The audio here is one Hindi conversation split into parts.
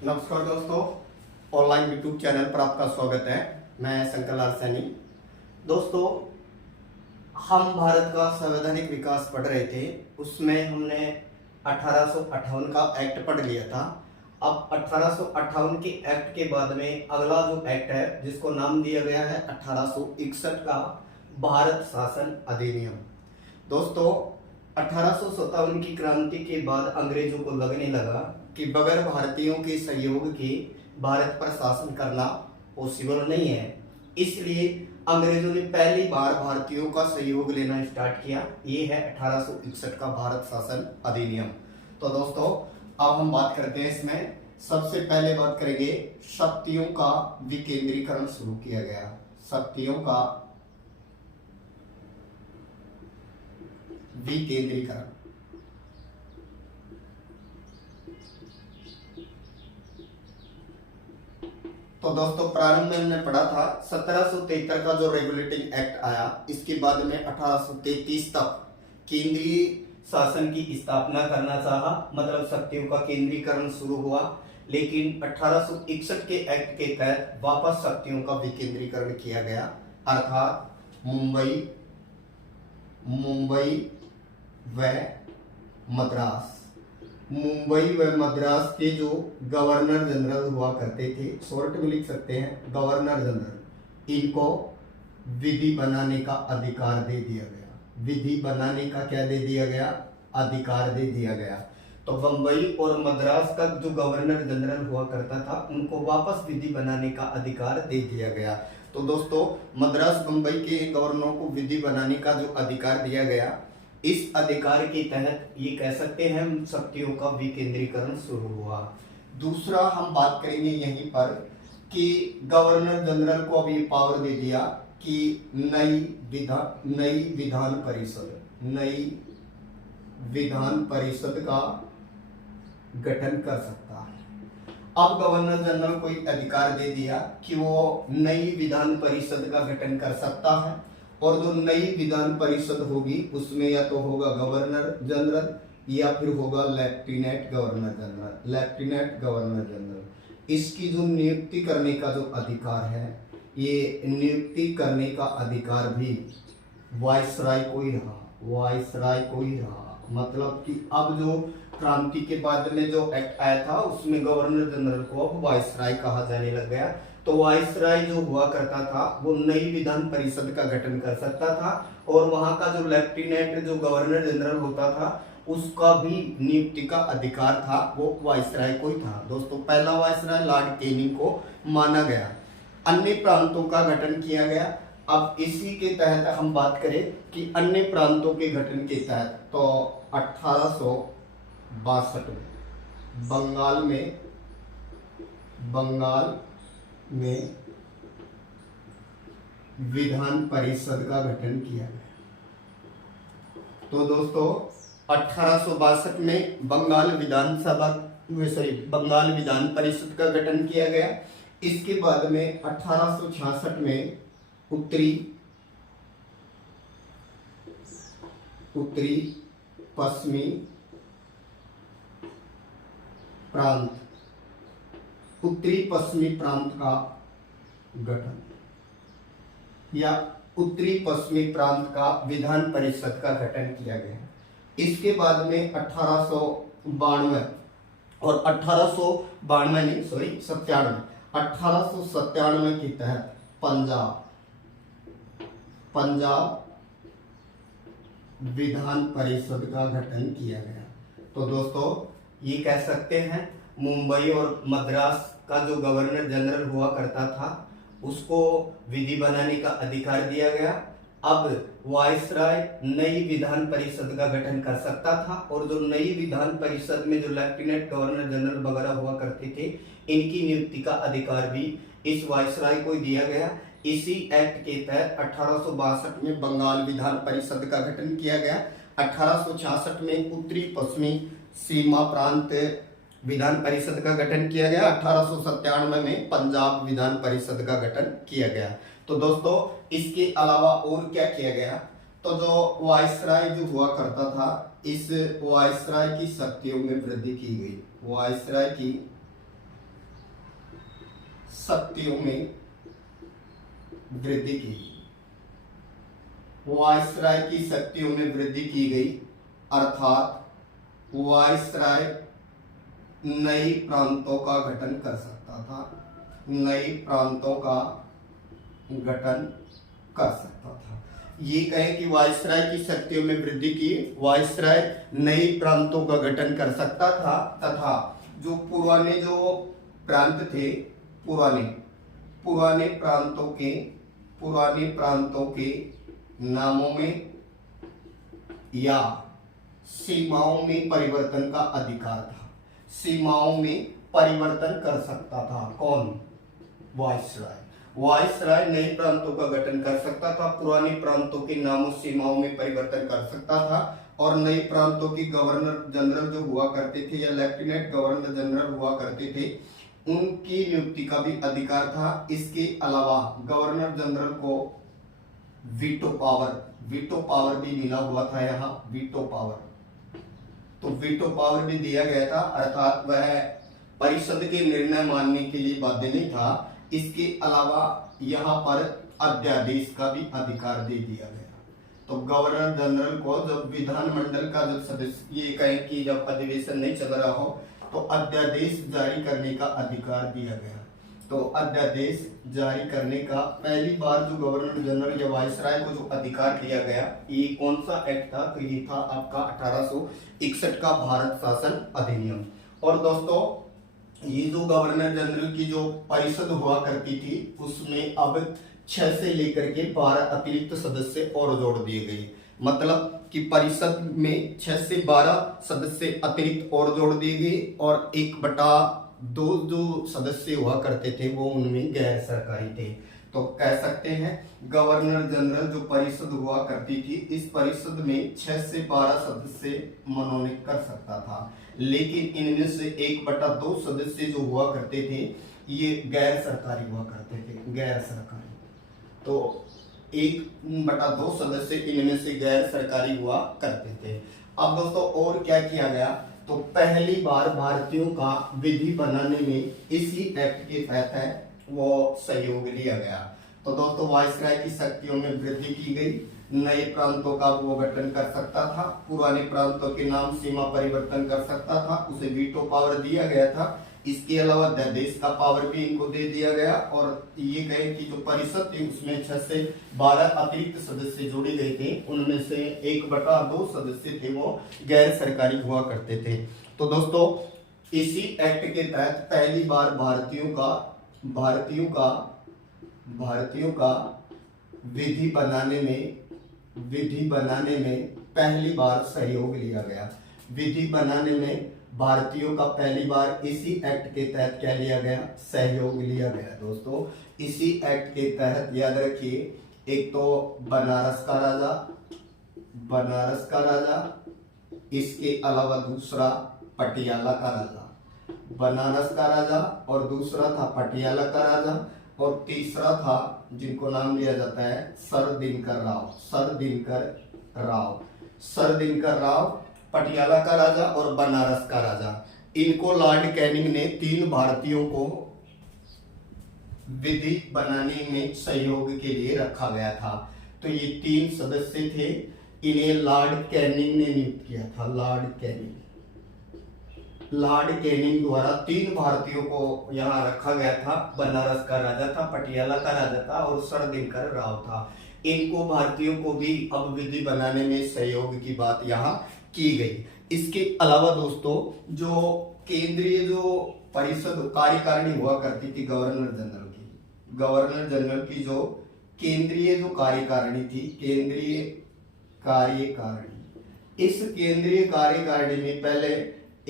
नमस्कार दोस्तों, ऑनलाइन यूट्यूब चैनल पर आपका स्वागत है। मैं शंकर लाल सैनी। दोस्तों, हम भारत का संवैधानिक विकास पढ़ रहे थे, उसमें हमने 1858 का एक्ट पढ़ लिया था। अब 1858 के एक्ट के बाद में अगला जो एक्ट है जिसको नाम दिया गया है 1861 का भारत शासन अधिनियम। दोस्तों, 1857 की क्रांति के बाद अंग्रेजों को लगने लगा कि बगैर भारतीयों के सहयोग के भारत पर शासन करना पॉसिबल नहीं है। इसलिए अंग्रेजों ने पहली बार भारतीयों का सहयोग लेना स्टार्ट किया। ये है 1861 का भारत शासन अधिनियम। तो दोस्तों, अब हम बात करते हैं इसमें। सबसे पहले बात करेंगे शक्तियों का विकेंद्रीकरण शुरू किया गया। शक्तियों का विकेंद्रीकरण। तो दोस्तों, प्रारंभ में हमने पढ़ा था 1773 का जो रेगुलेटिंग एक्ट आया, इसके बाद में 1833 तक केंद्रीय शासन की स्थापना करना चाहा, मतलब शक्तियों का केंद्रीकरण शुरू हुआ। लेकिन 1861 के एक्ट के तहत वापस शक्तियों का विकेंद्रीकरण किया गया, अर्थात मुंबई व मद्रास। मुंबई व मद्रास के जो गवर्नर जनरल हुआ करते थे, शॉर्ट में लिख सकते हैं गवर्नर जनरल, इनको विधि बनाने का अधिकार दे दिया गया। विधि बनाने का क्या दे दिया गया? अधिकार दे दिया गया। तो बंबई और मद्रास का जो गवर्नर जनरल हुआ करता था, उनको वापस विधि बनाने का अधिकार दे दिया गया। तो दोस्तों, मद्रास बंबई के गवर्नरों को विधि बनाने का जो अधिकार दिया गया, इस अधिकार के तहत ये कह सकते हैं हम शक्तियों का विकेंद्रीकरण शुरू हुआ। दूसरा हम बात करेंगे यहीं पर कि गवर्नर जनरल को अब ये पावर दे दिया कि नई विधान परिषद का गठन कर सकता है। अब गवर्नर जनरल को एक अधिकार दे दिया कि वो नई विधान परिषद का गठन कर सकता है, और जो नई विधान परिषद होगी उसमें या तो होगा गवर्नर जनरल या फिर होगा लेफ्टिनेंट गवर्नर जनरल। इसकी जो नियुक्ति करने का जो अधिकार है, ये नियुक्ति करने का अधिकार भी वायसराय को ही रहा। मतलब कि अब जो क्रांति के बाद में जो एक्ट आया था, उसमें गवर्नर जनरल को अब वायसराय कहा जाने लग गया। तो वायसराय जो हुआ करता था, वो नई विधान परिषद का गठन कर सकता था, और वहां का जो लेफ्टिनेंट जो गवर्नर जनरल होता था, उसका भी नियुक्ति का अधिकार था, वो वायसराय को ही था। दोस्तों, पहला वायसराय लॉर्ड कैनिंग को माना गया। अन्य प्रांतों का गठन किया गया। अब इसी के तहत हम बात करें कि अन्य प्रांतों के गठन के तहत, तो 1862 में बंगाल में विधान परिषद का गठन किया गया। तो दोस्तों, 1862 में बंगाल विधान परिषद का गठन किया गया। इसके बाद में 1866 में उत्तरी पश्चिमी प्रांत का गठन, या उत्तरी पश्चिमी प्रांत का विधान परिषद का गठन किया गया। इसके बाद में 1892 और 1897 के तहत पंजाब विधान परिषद का गठन किया गया। तो दोस्तों, ये कह सकते हैं मुंबई और मद्रास का जो गवर्नर जनरल हुआ करता था, उसको विधि बनाने का अधिकार दिया गया। अब वायसराय नई विधान परिषद का गठन कर सकता था, और जो नई विधान परिषद में जो लेफ्टिनेंट गवर्नर जनरल वगैरह हुआ करते थे, इनकी नियुक्ति का अधिकार भी इस वायसराय को दिया गया। इसी एक्ट के तहत 1862 में बंगाल विधान परिषद का गठन किया गया। 1866 में उत्तरी पश्चिमी सीमा प्रांत विधान परिषद का गठन किया गया। 1897 में पंजाब विधान परिषद का गठन किया गया। तो दोस्तों, इसके अलावा और क्या किया गया? तो जो वायसराय जो हुआ करता था, इस वायसराय की शक्तियों में वृद्धि की गई। वायसराय की शक्तियों में वृद्धि की। वायसराय की शक्तियों में वृद्धि की गई, अर्थात वायसराय नई प्रांतों का गठन कर सकता था, नई प्रांतों का गठन कर सकता था। ये कहें कि वायसराय की शक्तियों में वृद्धि की, वायसराय नई प्रांतों का गठन कर सकता था तथा जो पुराने जो प्रांत थे, पुराने प्रांतों के नामों में या सीमाओं में परिवर्तन का अधिकार था। सीमाओं में परिवर्तन कर सकता था कौन? वायसराय। वायसराय नए प्रांतों का गठन कर सकता था, पुराने प्रांतों के नामों सीमाओं में परिवर्तन कर सकता था और नए प्रांतों की गवर्नर जनरल जो हुआ करते थे या लेफ्टिनेंट गवर्नर जनरल हुआ करते थे, उनकी नियुक्ति का भी अधिकार था। इसके अलावा गवर्नर जनरल को वीटो पावर भी मिला हुआ था। यहाँ वीटो पावर, तो वीटो पावर भी दिया गया था, अर्थात वह परिषद के निर्णय मानने के लिए बाध्य नहीं था। इसके अलावा यहाँ पर अध्यादेश का भी अधिकार दे दिया गया। तो गवर्नर जनरल को जब विधानमंडल का जब सदस्य, ये कहें कि जब अधिवेशन नहीं चल रहा हो तो अध्यादेश जारी करने का अधिकार दिया गया। तो अध्यादेश जारी करने का पहली बार जो गवर्नर जनरल या वायसराय को जो अधिकार दिया गया, ये कौन सा एक्ट था? तो ये था आपका 1861 का भारत शासन अधिनियम। और दोस्तों, ये जो गवर्नर जनरल की जो परिषद हुआ करती थी, उसमें अब 6 से लेकर के 12 अतिरिक्त सदस्य और जोड़ दिए गए। मतलब कि परिषद में 6 से 12 सदस्य अतिरिक्त और जोड़ दिए गए और 1/2 जो सदस्य हुआ करते थे वो उनमें गैर सरकारी थे। तो कह सकते हैं गवर्नर जनरल जो परिषद हुआ करती थी, इस परिषद में 6 से 12 सदस्य मनोनीत कर सकता था, लेकिन इनमें से 1/2 सदस्य जो हुआ करते थे ये गैर सरकारी हुआ करते थे, गैर सरकारी। तो 1/2 सदस्य इनमें से गैर सरकारी हुआ करते थे। अब दोस्तों और क्या किया गया? तो पहली बार भारतीयों का विधि बनाने में इसी एक्ट के तहत है वो सहयोग लिया गया। तो दोस्तों, वायसराय की शक्तियों में वृद्धि की गई, नए प्रांतों का वो गठन कर सकता था, पुराने प्रांतों के नाम सीमा परिवर्तन कर सकता था, उसे वीटो पावर दिया गया था। इसके अलावा अध्यादेश का पावर भी इनको दे दिया गया और ये कहे कि जो परिषद थी उसमें 6 से 12 अतिरिक्त सदस्य जोड़े गए थे, उनमें से 1/2 सदस्य थे वो गैर सरकारी हुआ करते थे। तो दोस्तों, इसी एक्ट के तहत पहली बार भारतीयों का विधि बनाने में पहली बार सहयोग लिया गया। विधि बनाने में भारतीयों का पहली बार इसी एक्ट के तहत क्या लिया गया? सहयोग लिया गया। दोस्तों, इसी एक्ट के तहत याद रखिए, एक तो बनारस का राजा, इसके अलावा दूसरा पटियाला का राजा। बनारस का राजा और दूसरा था पटियाला का राजा और तीसरा था जिनको नाम लिया जाता है सर दिनकर राव, पटियाला का राजा और बनारस का राजा। इनको लॉर्ड कैनिंग ने 3 भारतीयों को विधि बनाने में सहयोग के लिए रखा गया था। तो ये 3 सदस्य थे, इन्हें लॉर्ड कैनिंग ने नियुक्त किया था। लॉर्ड कैनिंग द्वारा 3 भारतीयों को यहाँ रखा गया था। बनारस का राजा था, पटियाला का राजा था और सर दिनकर राव था। इनको भारतीयों को भी अब विधि बनाने में सहयोग की बात यहाँ की गई। इसके अलावा दोस्तों, जो केंद्रीय जो परिषद कार्यकारिणी हुआ करती थी गवर्नर जनरल की जो केंद्रीय जो कार्यकारिणी थी, इस केंद्रीय कार्यकारिणी में पहले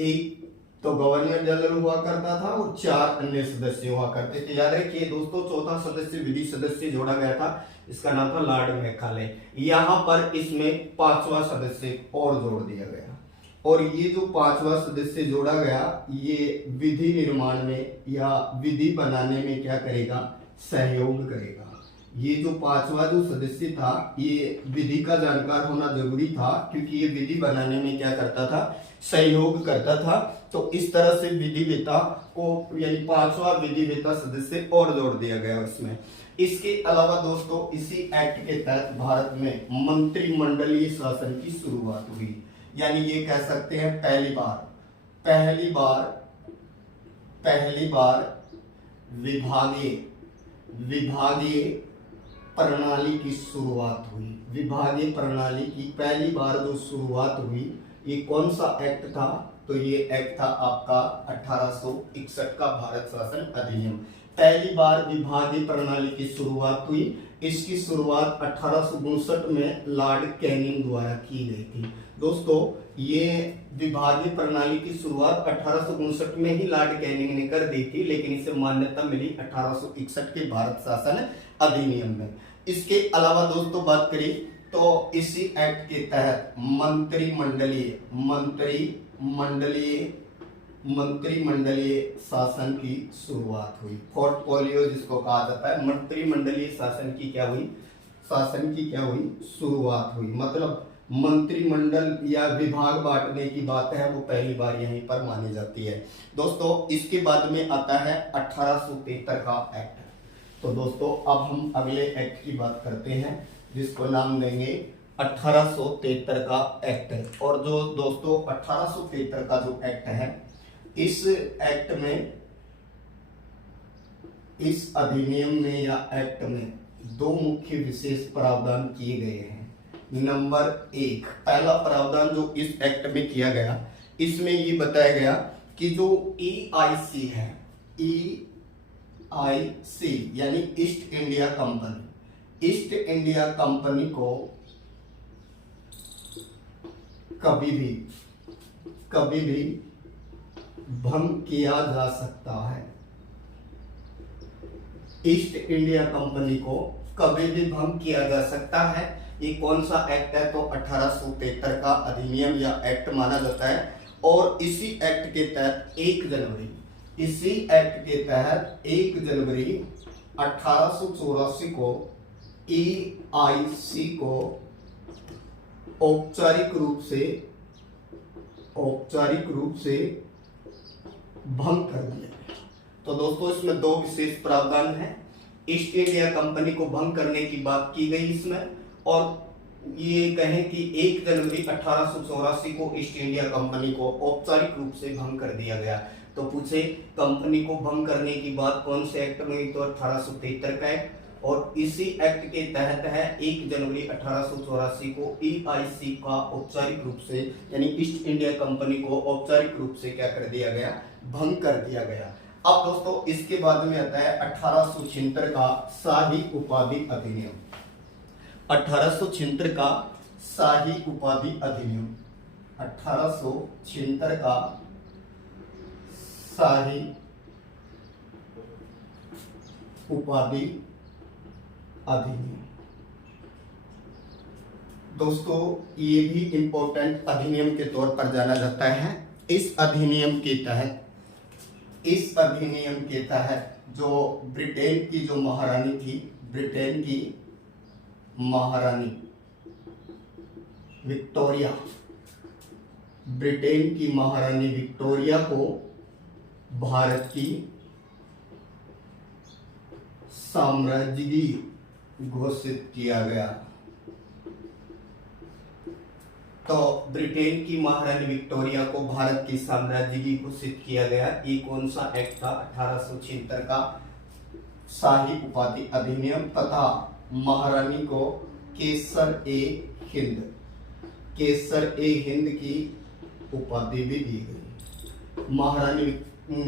एक तो गवर्नर जनरल हुआ करता था और 4 अन्य सदस्य हुआ करते थे। याद रखिए दोस्तों, चौथा सदस्य विधि सदस्य जोड़ा गया था, इसका नाम था लॉर्ड मैकाले। यहाँ पर इसमें 5वां सदस्य और जोड़ दिया गया और ये जो 5वां सदस्य जोड़ा गया, ये विधि निर्माण में या विधि बनाने में क्या करेगा? सहयोग करेगा। ये जो 5वां जो सदस्य था, ये विधि का जानकार होना जरूरी था, क्योंकि ये विधि बनाने में क्या करता था? सहयोग करता था। तो इस तरह से विधिवेता को यानी पांचवा विधिवेता सदस्य और जोड़ दिया गया इसमें। इसके अलावा दोस्तों इसी एक्ट के तहत भारत में मंत्रिमंडलीय शासन की शुरुआत हुई। यानी ये कह सकते हैं पहली बार विभागीय प्रणाली की शुरुआत हुई। विभागीय प्रणाली की पहली बार जो शुरुआत हुई, ये कौन सा एक्ट था? तो ये एक्ट था आपका 1861 का भारत शासन अधिनियम। पहली बार विभागीय प्रणाली की शुरुआत हुई। इसकी शुरुआत 1859 में लॉर्ड कैनिंग द्वारा की गई थी। दोस्तों ये विभागीय प्रणाली की शुरुआत 1859 में ही लॉर्ड कैनिंग ने कर दी थी, लेकिन इसे मान्यता मिली 1861 के भारत शासन अधिनियम में। इसके अलावा दोस्तों बात करें तो इसी एक्ट के तहत मंत्रिमंडलीय शासन की शुरुआत हुई। पोर्टफोलियो जिसको कहा जाता है, मंत्रिमंडलीय शासन की क्या हुई? शुरुआत हुई। मतलब मंत्रिमंडल या विभाग बांटने की बात है वो पहली बार यहीं पर मानी जाती है। दोस्तों इसके बाद में आता है 1873 का एक्ट। तो दोस्तों अब हम अगले एक्ट की बात करते हैं जिसको नाम देंगे 1873 का एक्ट। और जो दोस्तों 1873 का जो एक्ट है, इस एक्ट में, इस अधिनियम में या एक्ट में दो मुख्य विशेष प्रावधान किए गए हैं। नंबर 1, पहला प्रावधान जो इस एक्ट में किया गया, इसमें ये बताया गया कि जो EIC है, EIC यानी ईस्ट इंडिया कंपनी को कभी भी भंग किया जा सकता है। ईस्ट इंडिया कंपनी को कभी भी भंग किया जा सकता है। ये कौन सा एक्ट है? तो 1873 का अधिनियम या एक्ट माना जाता है। और इसी एक्ट के तहत 1 जनवरी 1884 को EIC को औपचारिक रूप से भंग कर दिया। तो दोस्तों इसमें दो विशेष प्रावधान हैं। ईस्ट इंडिया कंपनी को भंग करने की बात की गई इसमें, और ये कहें कि 1 जनवरी 1884 को ईस्ट इंडिया कंपनी को औपचारिक रूप से भंग कर दिया गया। तो पूछे कंपनी को भंग करने की बात कौन से एक्ट में हुई? तो 1873 का एक्ट। और इसी एक्ट के तहत है 1 जनवरी 1884 को EIC का औपचारिक रूप से यानी ईस्ट इंडिया कंपनी को औपचारिक रूप से क्या कर दिया गया? भंग कर दिया गया। अब दोस्तों इसके बाद में आता है 1876 का शाही उपाधि अधिनियम। 1876 का शाही उपाधि अधिनियम, 1876 का शाही उपाधि अधिनियम। दोस्तों ये भी इंपॉर्टेंट अधिनियम के तौर पर जाना जाता है। इस अधिनियम के तहत जो ब्रिटेन की जो महारानी थी, ब्रिटेन की महारानी विक्टोरिया को भारत की साम्राज्यी घोषित किया गया। तो ब्रिटेन की महारानी विक्टोरिया को भारत की साम्राज्यी घोषित किया गया। ये कौन सा एक्ट था? 1876 का शाही उपाधि अधिनियम। तथा महारानी को केसर ए हिंद की उपाधि भी दी गई। महारानी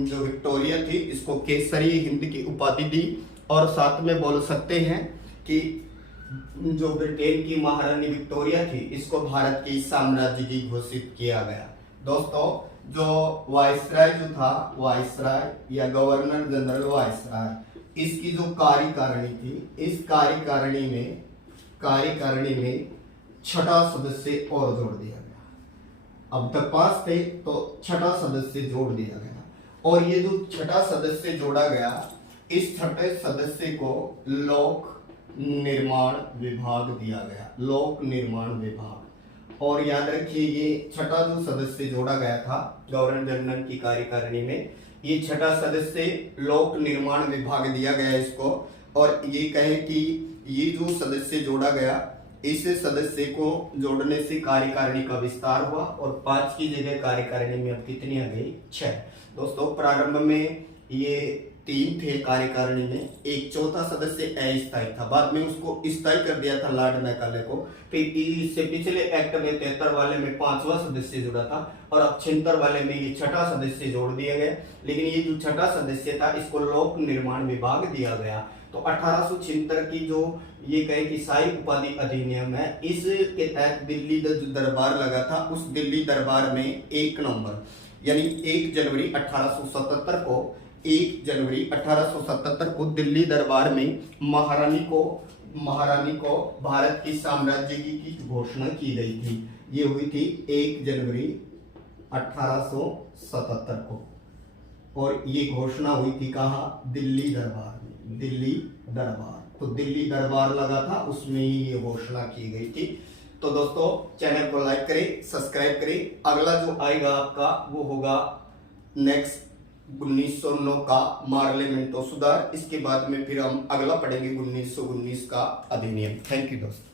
जो विक्टोरिया थी इसको केसरी हिंद की उपाधि दी। और साथ में बोल सकते हैं कि जो ब्रिटेन की महारानी विक्टोरिया थी इसको भारत की साम्राज्य की घोषित किया गया। दोस्तों जो वायसराय जो था, वायसराय या गवर्नर जनरल वायसराय, इसकी जो कार्यकारिणी थी, इस कार्यकारिणी में 6ठा सदस्य और जोड़ दिया गया। अब तक 5 थे तो 6ठा सदस्य जोड़ दिया गया। और ये जो 6ठा सदस्य जोड़ा गया, इस 6ठे सदस्य को लोक निर्माण विभाग दिया गया। लोक निर्माण विभाग। और याद रखिए ये छठा जो सदस्य जोड़ा गया था गवर्नर जनरल की कार्यकारिणी में, ये छठा सदस्य लोक निर्माण विभाग दिया गया इसको। और ये कहे कि ये जो सदस्य जोड़ा गया, इस सदस्य को जोड़ने से कार्यकारिणी का विस्तार हुआ और 5 की जगह कार्यकारिणी में अब कितनी आ गई, 6। दोस्तों प्रारंभ में ये 3 थे कार्यकारिणी में, एक चौथा सदस्य अस्थायी था, बाद में उसको स्थायी कर दिया था लॉर्ड मैकाले को। फिर इससे पिछले एक्ट में 73 वाले में 5वां सदस्य जुड़ा था और अब 76 वाले में ये छठा सदस्य जोड़ दिया गया। लेकिन ये जो छठा सदस्य था इसको लोक निर्माण विभाग दिया गया। तो 1876 की जो ये कहे कि शाही उपाधि अधिनियम है, इसके तहत दिल्ली जो दरबार लगा था, उस दिल्ली दरबार में 1 नवंबर यानी 1 जनवरी 1877 को 1 जनवरी 1877 को दिल्ली दरबार में महारानी को भारत की साम्राज्य की घोषणा की गई थी। ये हुई थी 1 जनवरी 1877 को, और ये घोषणा हुई थी कहाँ, दिल्ली दरबार में, दिल्ली दरबार। तो दिल्ली दरबार लगा था, उसमें ही ये घोषणा की गई थी। तो दोस्तों चैनल को लाइक करें, सब्सक्राइब करें। अगला जो आएगा आपका वो होगा नेक्स्ट 1909 का मार्लेमेंटो सुधार। इसके बाद में फिर हम अगला पढ़ेंगे 1919 का अधिनियम। थैंक यू दोस्तों।